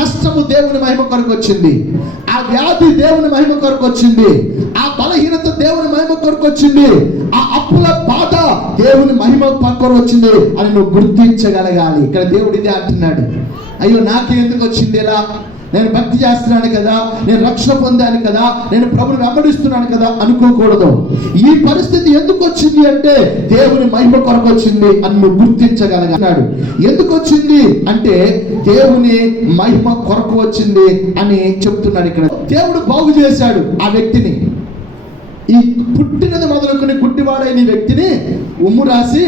కష్టము దేవుని మహిమ కొరకు వచ్చింది. ఆ వ్యాధి దేవుని మహిమ కొరకు వచ్చింది. ఆ బలహీనత దేవుని మహిమ కొరకు వచ్చింది. ఆ అప్పుల బాధ దేవుని మహిమ కొరకు వచ్చింది అని నువ్వు గుర్తించగలగాలి. ఇక్కడ దేవుడు ఇదే అంటున్నాడు. అయ్యో నాకే ఎందుకు వచ్చింది ఇలా? నేను భక్తి చేస్తున్నాను కదా నేను రక్షణ పొందాను కదా నేను ప్రభుని వెంబడిస్తున్నాను కదా అనుకోకూడదు. ఈ పరిస్థితి ఎందుకు వచ్చింది అంటే దేవుని మహిమ కొరకు వచ్చింది అని నువ్వు గుర్తించగలగన్నాడు ఎందుకు వచ్చింది అంటే దేవుని మహిమ కొరకు వచ్చింది అని చెప్తున్నాడు ఇక్కడ. దేవుడు బాగు చేశాడు ఆ వ్యక్తిని. ఈ పుట్టినది మొదలుకొని గుడ్డివాడైన వ్యక్తిని ఉమ్ము రాసి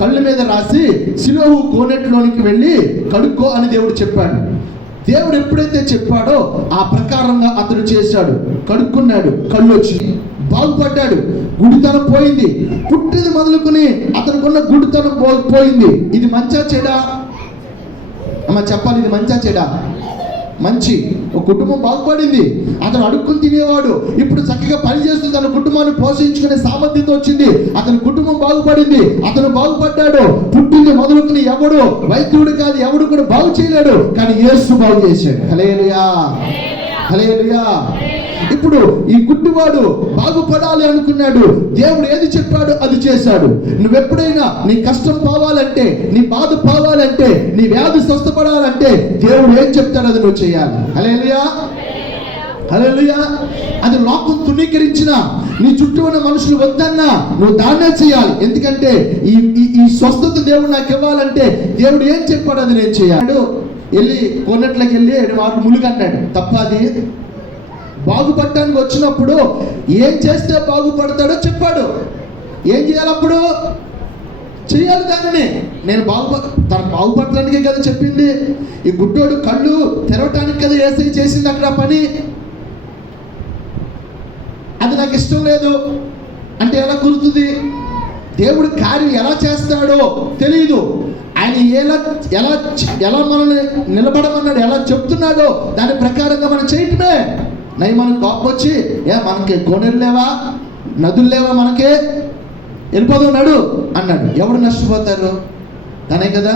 కళ్ళ మీద రాసి సిలోహు కోనెట్లోనికి వెళ్ళి కడుక్కో అని దేవుడు చెప్పాడు. దేవుడు ఎప్పుడైతే చెప్పాడో ఆ ప్రకారంగా అతడు చేశాడు. కడుక్కున్నాడు కళ్ళు వచ్చి బాగుపడ్డాడు గుడితనం పోయింది. పుట్టినది మొదలుకొని అతనుకున్న గుడితనం పో- పోయింది. ఇది మంచా చెడా? అమ్మ చెప్పాలి ఇది మంచా చెడా? మంచి. ఒక కుటుంబం బాగుపడింది. అతను అడుక్కుని తినేవాడు. ఇప్పుడు చక్కగా పని చేస్తుంది తన కుటుంబాన్ని పోషించుకునే సామర్థ్యత వచ్చింది. అతని కుటుంబం బాగుపడింది. అతను బాగుపడ్డాడు. పుట్టింది మొదలుకుని ఎవడు? వైద్యుడు కాదు ఎవడు కూడా బాగు చేయలేడు. కానీ ఏసు బాగు చేశాడు. హలేలుయా హలేలుయా ఇప్పుడు ఈ గుడ్డివాడు బాగుపడాలి అనుకున్నాడు. దేవుడు ఏది చెప్పాడో అది చేశాడు. నువ్వెప్పుడైనా నీ కష్టం పోవాలంటే నీ బాధ పోవాలంటే నీ వ్యాధి స్వస్థపడాలంటే దేవుడు ఏం చెప్తాడో అది నువ్వు చేయాలి. Alleluia hallelujah. అది లోకం తునీకరించిన నీ చుట్టూ ఉన్న మనుషులు వద్దన్నా నువ్వు దాన్నే చేయాలి. ఎందుకంటే ఈ ఈ- స్వస్థత దేవుడు నాకు ఇవ్వాలంటే దేవుడు ఏం చెప్పాడు అది నేను చేయాలి. వెళ్ళి కొన్నట్లకి వెళ్ళి వారు ములుగన్నాడు తప్ప అది బాగుపడటానికి వచ్చినప్పుడు ఏం చేస్తే బాగుపడతాడో చెప్పాడు. ఏం చేయాలి అప్పుడు? చేయాలి దానిని. నేను బాగుప తను బాగుపడటానికే కదా చెప్పింది. ఈ గుడ్డోడు కళ్ళు తెరవటానికి కదా ఏసై చేసింది అక్కడ పని. అది నాకు ఇష్టం లేదు. అంటే ఎలా కుదురుతుంది? దేవుడు కార్యం ఎలా చేస్తాడో తెలియదు ఆయన ఎలా ఎలా ఎలా మనల్ని నిలబడమన్నాడు ఎలా చెప్తున్నాడో దాని ప్రకారంగా మనం చేయటమే. నై మనకు కోపం వచ్చి ఏ మనకి కోనెలు లేవా? నదులు లేవా మనకే? వెళ్ళిపోతున్నాడు నడు అన్నాడు. ఎవడు నష్టపోతారు? తనే కదా.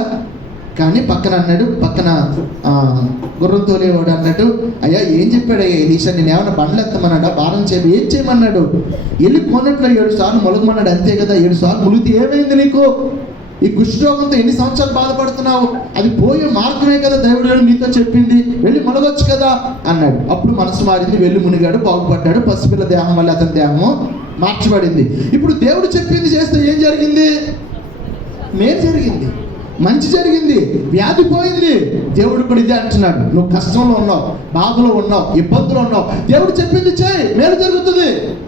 కానీ పక్కన అన్నాడు పక్కన ఆ, గుర్రం తోలేవాడు అన్నట్టు అయ్యా ఏం చెప్పాడు ఈశా నేను ఏమన్నా బండ్లు ఎత్తమన్నాడా? భారం చేయదు ఏం చేయమన్నాడు? వెళ్ళి కొన్నట్లు ఏడు సార్లు మొలగమన్నాడు. అంతే కదా ఏడు సార్లు ములిగితే ఏమైంది నీకు? ఈ కుష్ఠరోగంతో ఎన్ని సంవత్సరాలు బాధపడుతున్నావు? అది పోయే మార్గమే కదా దేవుడు నీతో చెప్పింది. వెళ్ళి మునగొచ్చు కదా అన్నాడు. అప్పుడు మనసు మారింది. వెళ్ళి మునిగాడు బాగుపడ్డాడు. పసిపిల్ల దేహం వల్ల అతని దేహము మార్చబడింది. ఇప్పుడు దేవుడు చెప్పింది చేస్తే ఏం జరిగింది? మేలు జరిగింది. మంచి జరిగింది. వ్యాధి పోయింది. దేవుడు కూడా ఇదే అంటున్నాడు. నువ్వు కష్టంలో ఉన్నావు బాధలో ఉన్నావు ఇబ్బందులు ఉన్నావు. దేవుడు చెప్పింది చేయి. మేలు జరుగుతుంది.